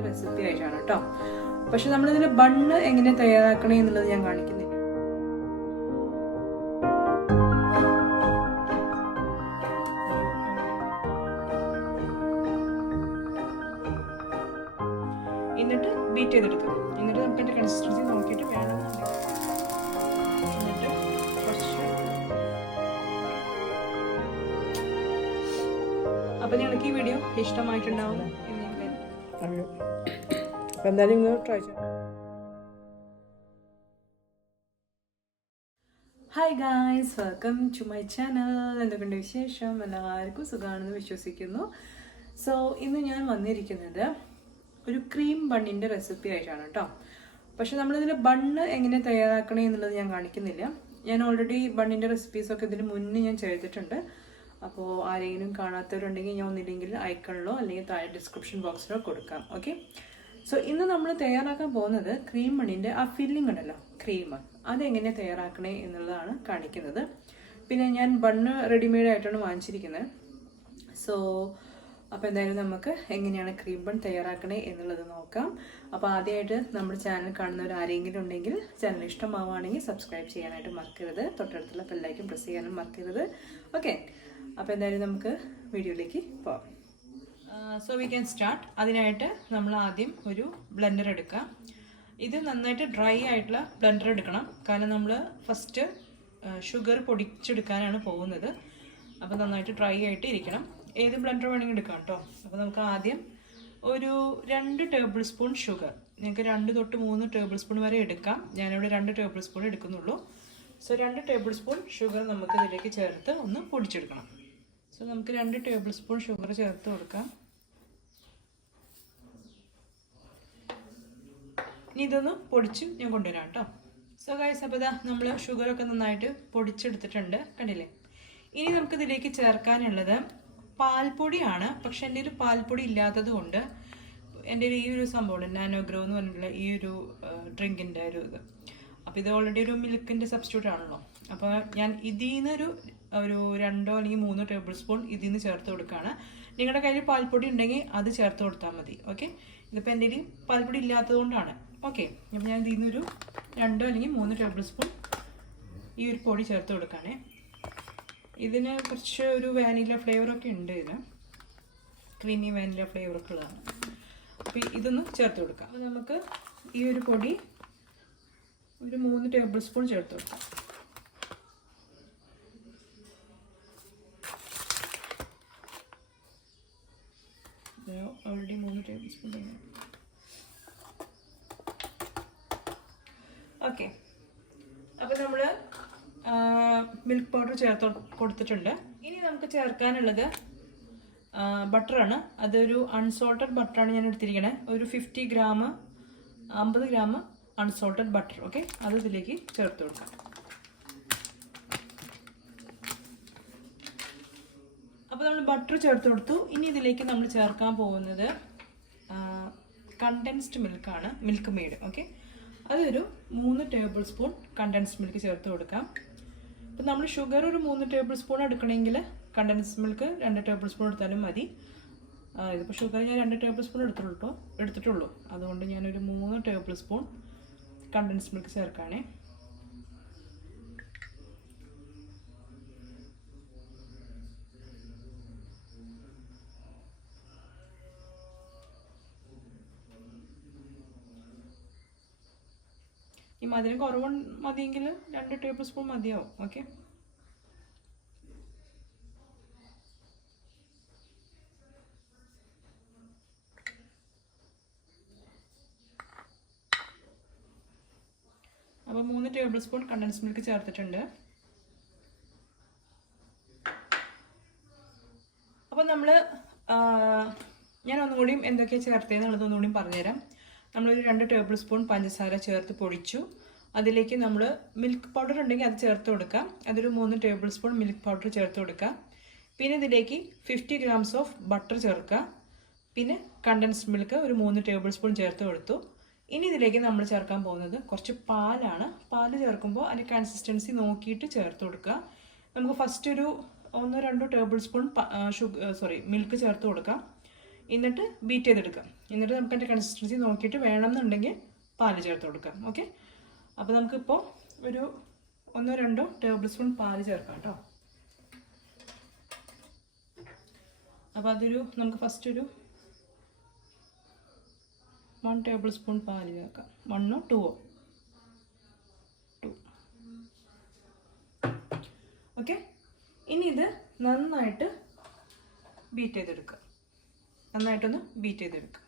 ബണ്ണിൻ്റെ recipe ആയിട്ടാണ് കേട്ടോ. പക്ഷെ നമ്മളിതിൽ ബണ്ണ് എങ്ങനെ തയ്യാറാക്കണേ എന്നുള്ളത് ഞാൻ കാണിക്കുന്നില്ല. എന്നിട്ട് ബീറ്റ് ചെയ്തെടുക്കും. എന്നിട്ട് നമുക്ക് അതിൻ്റെ കൺസിസ്റ്റൻസി നോക്കിയിട്ട് വേണം. എന്നിട്ട് കുറച്ച് അപ്പം ഞങ്ങൾക്ക് ഈ വീഡിയോ ഇഷ്ടമായിട്ടുണ്ടാവും എന്ന് ഞാൻ പറഞ്ഞു. അപ്പം എന്തായാലും നിങ്ങൾ ട്രൈ ചെയ്യാം. Hi guys, welcome to my channel. എന്തൊക്കെയുണ്ട് വിശേഷം? എല്ലാവർക്കും സുഖമാണെന്ന് വിശ്വസിക്കുന്നു. സോ ഇന്ന് ഞാൻ വന്നിരിക്കുന്നത് ഒരു ക്രീം ബണ്ണിൻ്റെ റെസിപ്പി ആയിട്ടാണ് കേട്ടോ. പക്ഷെ നമ്മളിതിൽ ബണ്ണ് എങ്ങനെ തയ്യാറാക്കണേ എന്നുള്ളത് ഞാൻ കാണിക്കുന്നില്ല. ഞാൻ ഓൾറെഡി ബണ്ണിൻ്റെ റെസിപ്പീസൊക്കെ ഇതിന് മുന്നേ ഞാൻ ചെയ്തിട്ടുണ്ട്. അപ്പോൾ ആരെങ്കിലും കാണാത്തവരുണ്ടെങ്കിൽ ഞാൻ ഒന്നില്ലെങ്കിൽ ഐക്കണിലോ അല്ലെങ്കിൽ താഴെ ഡിസ്ക്രിപ്ഷൻ ബോക്സിലോ കൊടുക്കാം. ഓക്കെ, സോ ഇന്ന് നമ്മൾ തയ്യാറാക്കാൻ പോകുന്നത് ക്രീം ബണ്ണിൻ്റെ ആ ഫില്ലിംഗ് ഉണ്ടല്ലോ, ക്രീം, അതെങ്ങനെ തയ്യാറാക്കണേ എന്നുള്ളതാണ് കാണിക്കുന്നത്. പിന്നെ ഞാൻ ബണ്ണ് റെഡിമെയ്ഡ് ആയിട്ടാണ് വാങ്ങിച്ചിരിക്കുന്നത്. സോ അപ്പോൾ എന്തായാലും നമുക്ക് എങ്ങനെയാണ് ക്രീം ബൺ തയ്യാറാക്കണേ എന്നുള്ളത് നോക്കാം. അപ്പോൾ ആദ്യമായിട്ട് നമ്മുടെ ചാനൽ കാണുന്നവർ ആരെങ്കിലും ഉണ്ടെങ്കിൽ ചാനൽ ഇഷ്ടമാവുകയാണെങ്കിൽ സബ്സ്ക്രൈബ് ചെയ്യാനായിട്ട് മറക്കരുത്. തൊട്ടടുത്തുള്ള ബെല്ലൈക്കൻ പ്രസ് ചെയ്യാനും മറക്കരുത്. ഓക്കെ, അപ്പോൾ എന്തായാലും നമുക്ക് വീഡിയോയിലേക്ക് പോകാം. So we can start. അതിനായിട്ട് നമ്മൾ ആദ്യം ഒരു ബ്ലെൻഡർ എടുക്കാം. ഇത് നന്നായിട്ട് ഡ്രൈ ആയിട്ടുള്ള ബ്ലെൻഡർ എടുക്കണം. കാരണം നമ്മൾ ഫസ്റ്റ് ഷുഗർ പൊടിച്ചെടുക്കാനാണ് പോകുന്നത്. അപ്പോൾ നന്നായിട്ട് ഡ്രൈ ആയിട്ട് ഇരിക്കണം. ഏത് ബ്ലെൻഡർ വേണമെങ്കിൽ എടുക്കാം കേട്ടോ. അപ്പോൾ നമുക്ക് ആദ്യം ഒരു 2 ടേബിൾ സ്പൂൺ ഷുഗർ, നിങ്ങൾക്ക് 2 തൊട്ട് 3 ടേബിൾ സ്പൂൺ വരെ എടുക്കാം. ഞാനിവിടെ 2 ടേബിൾ സ്പൂൺ എടുക്കുന്നുള്ളൂ. സോ 2 ടേബിൾ സ്പൂൺ ഷുഗർ നമുക്ക് ഇതിലേക്ക് ചേർത്ത് ഒന്ന് പൊടിച്ചെടുക്കണം. സോ നമുക്ക് 2 ടേബിൾ സ്പൂൺ ഷുഗർ ചേർത്ത് കൊടുക്കാം. ഇനി ഇതൊന്ന് പൊടിച്ച് ഞാൻ കൊണ്ടുവരാം കേട്ടോ. സോ ഗൈസ്, അപ്പോൾ ഇതാ നമ്മൾ ഷുഗറൊക്കെ നന്നായിട്ട് പൊടിച്ചെടുത്തിട്ടുണ്ട്, കണ്ടില്ലേ? ഇനി നമുക്കിതിലേക്ക് ചേർക്കാനുള്ളത് പാൽപ്പൊടിയാണ്. പക്ഷെ എൻ്റെ ഒരു പാൽപ്പൊടി ഇല്ലാത്തത് കൊണ്ട് എൻ്റെ ഈ ഒരു സംഭവം നാനോഗ്രോ എന്ന് പറഞ്ഞിട്ടുള്ള ഈ ഒരു ഡ്രിങ്കിൻ്റെ ഒരു ഇത്, അപ്പോൾ ഇത് ഓൾറെഡി ഒരു മിൽക്കിൻ്റെ സബ്സ്റ്റിറ്റ്യൂട്ട് ആണല്ലോ. അപ്പോൾ ഞാൻ ഇതിൽ നിന്ന് ഒരു 2 അല്ലെങ്കിൽ 3 ടേബിൾ സ്പൂൺ ഇതിൽ നിന്ന് ചേർത്ത് കൊടുക്കുകയാണ്. നിങ്ങളുടെ കയ്യിൽ പാൽപ്പൊടി ഉണ്ടെങ്കിൽ അത് ചേർത്ത് കൊടുത്താൽ മതി. ഓക്കെ, ഇതിപ്പോൾ എൻ്റെ കയ്യിൽ പാൽപ്പൊടി ഇല്ലാത്തത് കൊണ്ടാണ്. ഓക്കെ, അപ്പോൾ ഞാൻ ഇതിൽ നിന്നൊരു 2 അല്ലെങ്കിൽ 3 ടേബിൾ സ്പൂൺ ഈ ഒരു പൊടി ചേർത്ത് കൊടുക്കുകയാണേ. ഇതിന് കുറച്ച് ഒരു വാനില ഫ്ലേവറൊക്കെ ഉണ്ട്, ഇതിന് ക്രീമി വാനില ഫ്ലേവറൊക്കെ ഉള്ളതാണ്. അപ്പോൾ ഇതൊന്ന് ചേർത്ത് കൊടുക്കാം. അപ്പോൾ നമുക്ക് ഈ ഒരു പൊടി ഒരു 3 ടേബിൾ സ്പൂൺ ചേർത്ത് കൊടുക്കാം. ഓൾറെഡി 3 ടേബിൾ സ്പൂൺ തന്നെ. ഓക്കെ, അപ്പോൾ നമ്മൾ മിൽക്ക് പൗഡർ ചേർത്ത് കൊടുത്തിട്ടുണ്ട്. ഇനി നമുക്ക് ചേർക്കാനുള്ളത് ബട്ടറാണ്. അതൊരു അൺസോൾട്ടഡ് ബട്ടറാണ് ഞാൻ എടുത്തിരിക്കണേ. ഒരു 50 gram 50 gram unsalted butter. Okay, അത് ഇതിലേക്ക് ചേർത്ത് കൊടുക്കാം. അപ്പോൾ നമ്മൾ ബട്ടർ ചേർത്ത് കൊടുത്തു. ഇനി ഇതിലേക്ക് നമ്മൾ ചേർക്കാൻ പോകുന്നത് കണ്ടൻസ്ഡ് മിൽക്കാണ്, മിൽക്ക് മെയ്ഡ്. ഓക്കെ, അതൊരു 3 ടേബിൾ സ്പൂൺ കണ്ടൻസ്ഡ് മിൽക്ക് ചേർത്ത് കൊടുക്കാം. ഇപ്പം നമ്മൾ ഷുഗർ ഒരു 3 ടേബിൾ സ്പൂൺ എടുക്കണമെങ്കിൽ കണ്ടൻസ്ഡ് മിൽക്ക് 2 ടേബിൾ സ്പൂൺ എടുത്താലും മതി. ഇതിപ്പോൾ ഷുഗർ ഞാൻ 2 ടേബിൾ സ്പൂൺ എടുത്തിട്ടുള്ളൂ. അതുകൊണ്ട് ഞാനൊരു 3 ടേബിൾ സ്പൂൺ കണ്ടൻസ്ഡ് മിൽക്ക് ചേർക്കാണേ. ഈ മധുരം കുറവ് മതിയെങ്കിൽ 2 ടേബിൾ സ്പൂൺ മതിയാവും. ഓക്കെ, അപ്പോൾ 3 ടേബിൾ സ്പൂൺ കണ്ടൻസ്ഡ് മിൽക്ക് ചേർത്തിട്ടുണ്ട്. അപ്പോൾ നമ്മൾ ഞാൻ ഒന്നുകൂടിയും എന്തൊക്കെയാണ് ചേർത്തതെന്നുള്ളത് ഒന്നുകൂടിയും പറഞ്ഞുതരാം. നമ്മളൊരു 2 ടേബിൾ സ്പൂൺ പഞ്ചസാര ചേർത്ത് പൊടിച്ചു. അതിലേക്ക് നമ്മൾ മിൽക്ക് പൗഡർ ഉണ്ടെങ്കിൽ അത് ചേർത്ത് കൊടുക്കാം. അതൊരു 3 ടേബിൾ സ്പൂൺ മിൽക്ക് പൗഡർ ചേർത്ത് കൊടുക്കാം. പിന്നെ ഇതിലേക്ക് 50 ഗ്രാംസ് ഓഫ് ബട്ടർ ചേർക്കുക. പിന്നെ കണ്ടൻസ്ഡ് മിൽക്ക് ഒരു 3 ടേബിൾ സ്പൂൺ ചേർത്ത് കൊടുത്തു. ഇനി ഇതിലേക്ക് നമ്മൾ ചേർക്കാൻ പോകുന്നത് കുറച്ച് പാലാണ്. പാൽ ചേർക്കുമ്പോൾ അതിൻ്റെ കൺസിസ്റ്റൻസി നോക്കിയിട്ട് ചേർത്ത് കൊടുക്കുക. നമുക്ക് ഫസ്റ്റ് ഒരു 1-2 ടേബിൾ സ്പൂൺ മിൽക്ക് ചേർത്ത് കൊടുക്കാം. എന്നിട്ട് ബീറ്റ് ചെയ്തെടുക്കാം. എന്നിട്ട് നമുക്ക് അതിൻ്റെ കൺസിസ്റ്റൻസി നോക്കിയിട്ട് വേണമെന്നുണ്ടെങ്കിൽ പാല് ചേർത്ത് കൊടുക്കാം. ഓക്കെ, അപ്പോൾ നമുക്കിപ്പോൾ ഒരു 1-2 ടേബിൾ സ്പൂൺ പാല് ചേർക്കാം കേട്ടോ. അപ്പോൾ നമുക്ക് ഫസ്റ്റ് ഒരു 1 ടേബിൾ സ്പൂൺ പാല് ചേർക്കാം. 1 or 2. ഓക്കെ, ഇനി ഇത് നന്നായിട്ട് ബീറ്റ് ചെയ്തെടുക്കുക. നന്നായിട്ടൊന്ന് ബീറ്റ് ചെയ്തെടുക്കുക.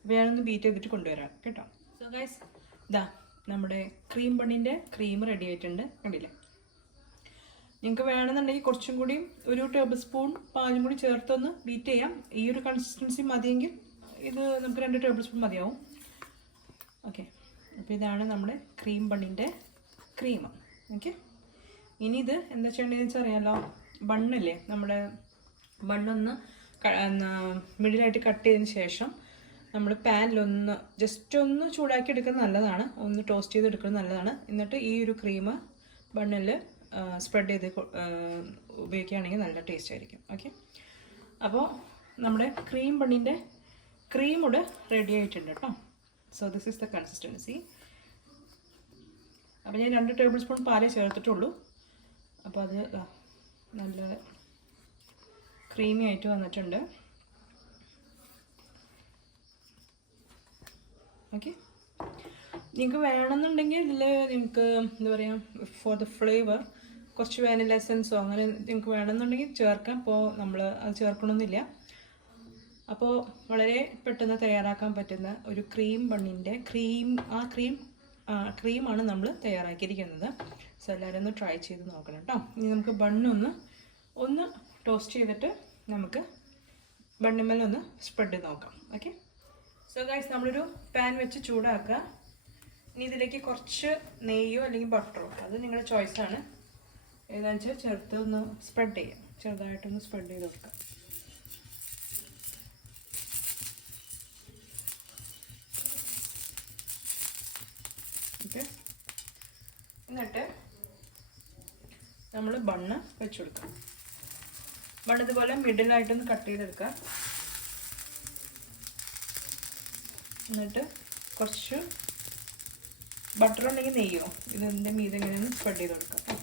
അപ്പോൾ ഞാനൊന്ന് ബീറ്റ് ചെയ്തിട്ട് കൊണ്ടുവരാം കേട്ടോ. സോ ഗൈസ്, ഇതാ നമ്മുടെ ക്രീം ബണ്ണിൻ്റെ ക്രീം റെഡി ആയിട്ടുണ്ട്. കണ്ടില്ലേ? നിങ്ങൾക്ക് വേണമെന്നുണ്ടെങ്കിൽ കുറച്ചും കൂടി ഒരു ടേബിൾ സ്പൂൺ പാലും കൂടി ചേർത്തൊന്ന് ബീറ്റ് ചെയ്യാം. ഈ ഒരു കൺസിസ്റ്റൻസി മതിയെങ്കിൽ ഇത് നമുക്ക് 2 ടേബിൾ സ്പൂൺ മതിയാവും. ഓക്കെ, അപ്പോൾ ഇതാണ് നമ്മുടെ ക്രീം ബണ്ണിൻ്റെ ക്രീം. ഓക്കെ, ഇനി ഇത് എന്താ ചെയ്യേണ്ടതെന്ന് വെച്ചാൽ അറിയാമല്ലോ, ബണ്ണില്ലേ, നമ്മുടെ ബണ്ണൊന്ന് മിഡിലായിട്ട് കട്ട് ചെയ്തതിന് ശേഷം നമ്മൾ പാനിലൊന്ന് ജസ്റ്റ് ഒന്ന് ചൂടാക്കി എടുക്കുന്നത് നല്ലതാണ്. ഒന്ന് ടോസ്റ്റ് ചെയ്ത് എടുക്കുന്നത് നല്ലതാണ്. എന്നിട്ട് ഈ ഒരു ക്രീം ബണ്ണിൽ സ്പ്രെഡ് ചെയ്ത് ഉപയോഗിക്കുകയാണെങ്കിൽ നല്ല ടേസ്റ്റ് ആയിരിക്കും. ഓക്കെ, അപ്പോൾ നമ്മുടെ ക്രീം ബണ്ണിൻ്റെ ക്രീം ഇവിടെ റെഡി ആയിട്ടുണ്ട് കേട്ടോ. So this is the consistency. അപ്പോൾ ഞാൻ 2 ടേബിൾ സ്പൂൺ പാലേ ചേർത്തിട്ടുള്ളൂ. അപ്പോൾ അത് നല്ല ക്രീമി ആയിട്ട് വന്നിട്ടുണ്ട്. ഓക്കെ, നിങ്ങൾക്ക് വേണമെന്നുണ്ടെങ്കിൽ ഇതിൽ നിങ്ങൾക്ക് എന്താ പറയുക, ഫോർ ദ ഫ്ലേവർ കുറച്ച് വാനില എസൻസോ അങ്ങനെ നിങ്ങൾക്ക് വേണമെന്നുണ്ടെങ്കിൽ ചേർക്കാം. അപ്പോൾ നമ്മൾ അത് ചേർക്കണമെന്നില്ല. അപ്പോൾ വളരെ പെട്ടെന്ന് തയ്യാറാക്കാൻ പറ്റുന്ന ഒരു ക്രീം ബണ്ണിൻ്റെ ക്രീമാണ് നമ്മൾ തയ്യാറാക്കിയിരിക്കുന്നത്. സോ എല്ലാവരും ഒന്ന് ട്രൈ ചെയ്ത് നോക്കണം കേട്ടോ. ഇനി നമുക്ക് ബണ്ണൊന്ന് ടോസ്റ്റ് ചെയ്തിട്ട് നമുക്ക് ബണ്ണിന്മേലൊന്ന് സ്പ്രെഡ് ചെയ്ത് നോക്കാം. ഓക്കെ, സോ ഗൈസ്, നമ്മളൊരു പാൻ വെച്ച് ചൂടാക്കുക. ഇനി ഇതിലേക്ക് കുറച്ച് നെയ്യോ അല്ലെങ്കിൽ ബട്ടറോ, അത് നിങ്ങളുടെ ചോയ്സാണ്, ഏതാണെന്ന് വെച്ചാൽ ചേർത്ത് ഒന്ന് സ്പ്രെഡ് ചെയ്യാം. ചെറുതായിട്ടൊന്ന് സ്പ്രെഡ് ചെയ്ത് കൊടുക്കാം. ഓക്കെ, എന്നിട്ട് നമ്മൾ ബണ്ണ് വെച്ച് കൊടുക്കാം. ബണ്ണ് ഇതുപോലെ മിഡിലായിട്ടൊന്ന് കട്ട് ചെയ്തെടുക്കുക. എന്നിട്ട് കുറച്ച് ബട്ടർ ഉണ്ടെങ്കിൽ നെയ്യോ ഇതിൻ്റെ മീതെ ഇങ്ങനെ സ്പ്രെഡ് ചെയ്ത് കൊടുക്കാം.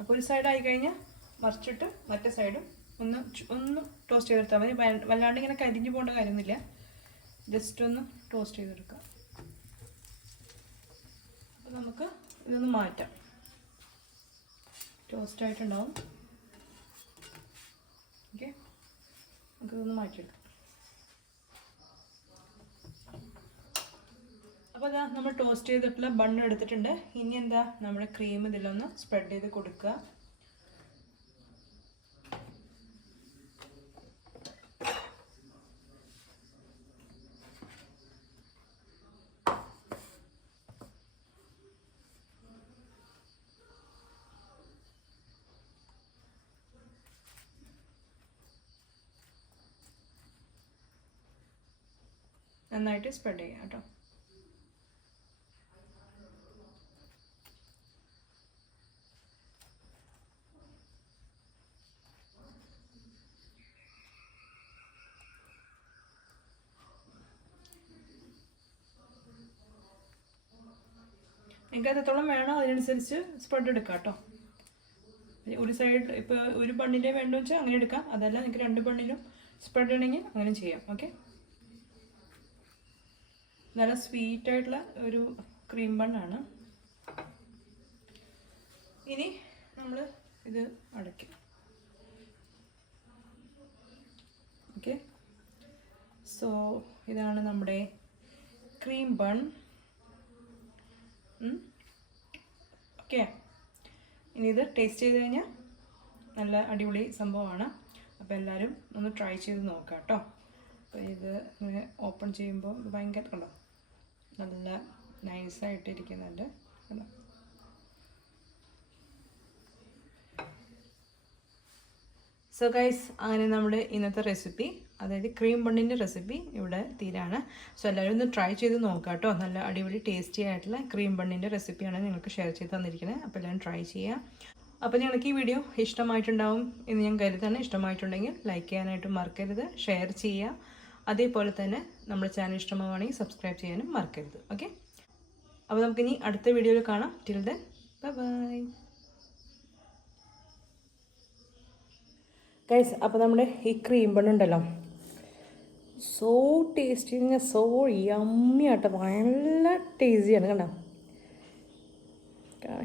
അപ്പോൾ ഒരു സൈഡ് ആയി കഴിഞ്ഞാൽ മറിച്ചിട്ട് മറ്റേ സൈഡും ഒന്ന് ടോസ്റ്റ് ചെയ്തെടുത്താൽ മതി. വല്ലാണ്ട് ഇങ്ങനെ കരിഞ്ഞു പോകേണ്ട കാര്യമൊന്നുമില്ല. ജസ്റ്റ് ഒന്ന് ടോസ്റ്റ് ചെയ്തെടുക്കാം. അപ്പോൾ നമുക്ക് ഇതൊന്ന് മാറ്റാം. ടോസ്റ്റ് ആയിട്ടുണ്ടാവും. ഓക്കെ, നമുക്കിതൊന്ന് മാറ്റിയെടുക്കാം. അപ്പോൾ അതാ നമ്മൾ ടോസ്റ്റ് ചെയ്തിട്ടുള്ള ബണ്ണ് എടുത്തിട്ടുണ്ട്. ഇനി എന്താ, നമ്മുടെ ക്രീം ഇതിലൊന്ന് സ്പ്രെഡ് ചെയ്ത് കൊടുക്കുക. നന്നായിട്ട് സ്പ്രെഡ് ചെയ്യാം കേട്ടോ. നിങ്ങൾക്ക് എത്രത്തോളം വേണോ അതിനനുസരിച്ച് സ്പ്രെഡ് എടുക്കാം കേട്ടോ. ഒരു സൈഡ് ഇപ്പോൾ ഒരു ബണ്ണിൻ്റെ വേണ്ടതെന്ന് വെച്ചാൽ അങ്ങനെ എടുക്കാം. അതല്ല നിങ്ങൾക്ക് 2 ബണ്ണിലും സ്പ്രെഡ് ഉണ്ടെങ്കിൽ അങ്ങനെ ചെയ്യാം. ഓക്കെ, നല്ല സ്വീറ്റായിട്ടുള്ള ഒരു ക്രീം ബണ്ണാണ്. ഇനി നമ്മൾ ഇത് അടയ്ക്കും. ഓക്കെ, സോ ഇതാണ് നമ്മുടെ ക്രീം ബൺ. ഓക്കെ, ഇനി ഇത് ടേസ്റ്റ് ചെയ്ത് കഴിഞ്ഞാൽ നല്ല അടിപൊളി സംഭവമാണ്. അപ്പോൾ എല്ലാവരും ഒന്ന് ട്രൈ ചെയ്ത് നോക്കാം കേട്ടോ. അപ്പോൾ ഇത് ഇങ്ങനെ ഓപ്പൺ ചെയ്യുമ്പോൾ ഭയങ്കര കണ്ടോ, നല്ല നൈസായിട്ട് ഇരിക്കുന്നുണ്ട്. സോ ഗൈസ്, അങ്ങനെ നമ്മുടെ ഇന്നത്തെ റെസിപ്പി അതായത് ക്രീം ബണ്ണിൻ്റെ റെസിപ്പി ഇവിടെ തീരാണ്. സോ എല്ലാവരും ഒന്ന് ട്രൈ ചെയ്ത് നോക്കാം കേട്ടോ. നല്ല അടിപൊളി ടേസ്റ്റി ആയിട്ടുള്ള ക്രീം ബണ്ണിൻ്റെ റെസിപ്പിയാണ് നിങ്ങൾക്ക് ഷെയർ ചെയ്ത് തന്നിരിക്കുന്നത്. അപ്പോൾ എല്ലാവരും ട്രൈ ചെയ്യുക. അപ്പോൾ നിങ്ങൾക്ക് ഈ വീഡിയോ ഇഷ്ടമായിട്ടുണ്ടാവും എന്ന് ഞാൻ കരുതാണ്. ഇഷ്ടമായിട്ടുണ്ടെങ്കിൽ ലൈക്ക് ചെയ്യാനായിട്ട് മറക്കരുത്, ഷെയർ ചെയ്യുക. അതേപോലെ തന്നെ നമ്മുടെ ചാനൽ ഇഷ്ടമാവുകയാണെങ്കിൽ സബ്സ്ക്രൈബ് ചെയ്യാനും മറക്കരുത്. ഓക്കെ, അപ്പോൾ നമുക്കിനി അടുത്ത വീഡിയോയിൽ കാണാം. Till then bye bye guys. അപ്പോൾ നമ്മുടെ ഈ ക്രീം ബണ്ണുണ്ടല്ലോ, സോ ടേസ്റ്റി, സോ യമ്മി ആട്ടോ, നല്ല ടേസ്റ്റിയാണ്. കണ്ടോ,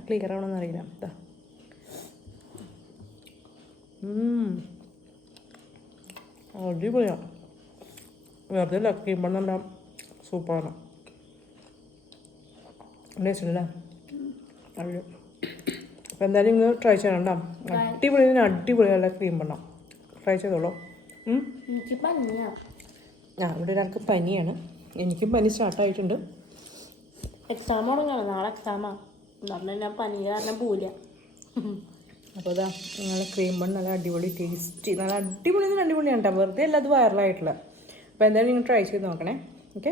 ക്ലിയർ ആവണമെന്ന് അറിയില്ല. അടിപൊളിയാണ്. വെറുതെ അല്ല, ക്രീം ബണ്ണുണ്ടാ സൂപ്പറാണ്. ടേസ്റ്റില്ല. അപ്പോൾ എന്തായാലും നിങ്ങൾ ട്രൈ ചെയ്യണം കേട്ടോ. അടിപൊളിയല്ല ക്രീം ബണ്ണ. ട്രൈ ചെയ്തോളൂ. ഇവിടെ ഒരാൾക്ക് പനിയാണ്. എനിക്കും പനി സ്റ്റാർട്ടായിട്ടുണ്ട്. എക്സാം തുടങ്ങണം, നാളെ എക്സാമാ. ഞാൻ പനി കാരണം പോവില്ല. അപ്പോൾ അതാ നിങ്ങൾ ക്രീം ബൺ നല്ല അടിപൊളി ടേസ്റ്റി, നല്ല അടിപൊളിയാണ് കേട്ടോ. വെറുതെ അല്ല, അത് വൈറലായിട്ടുള്ള. അപ്പോൾ എന്തായാലും നിങ്ങൾ ട്രൈ ചെയ്ത് നോക്കണേ. ഓക്കെ.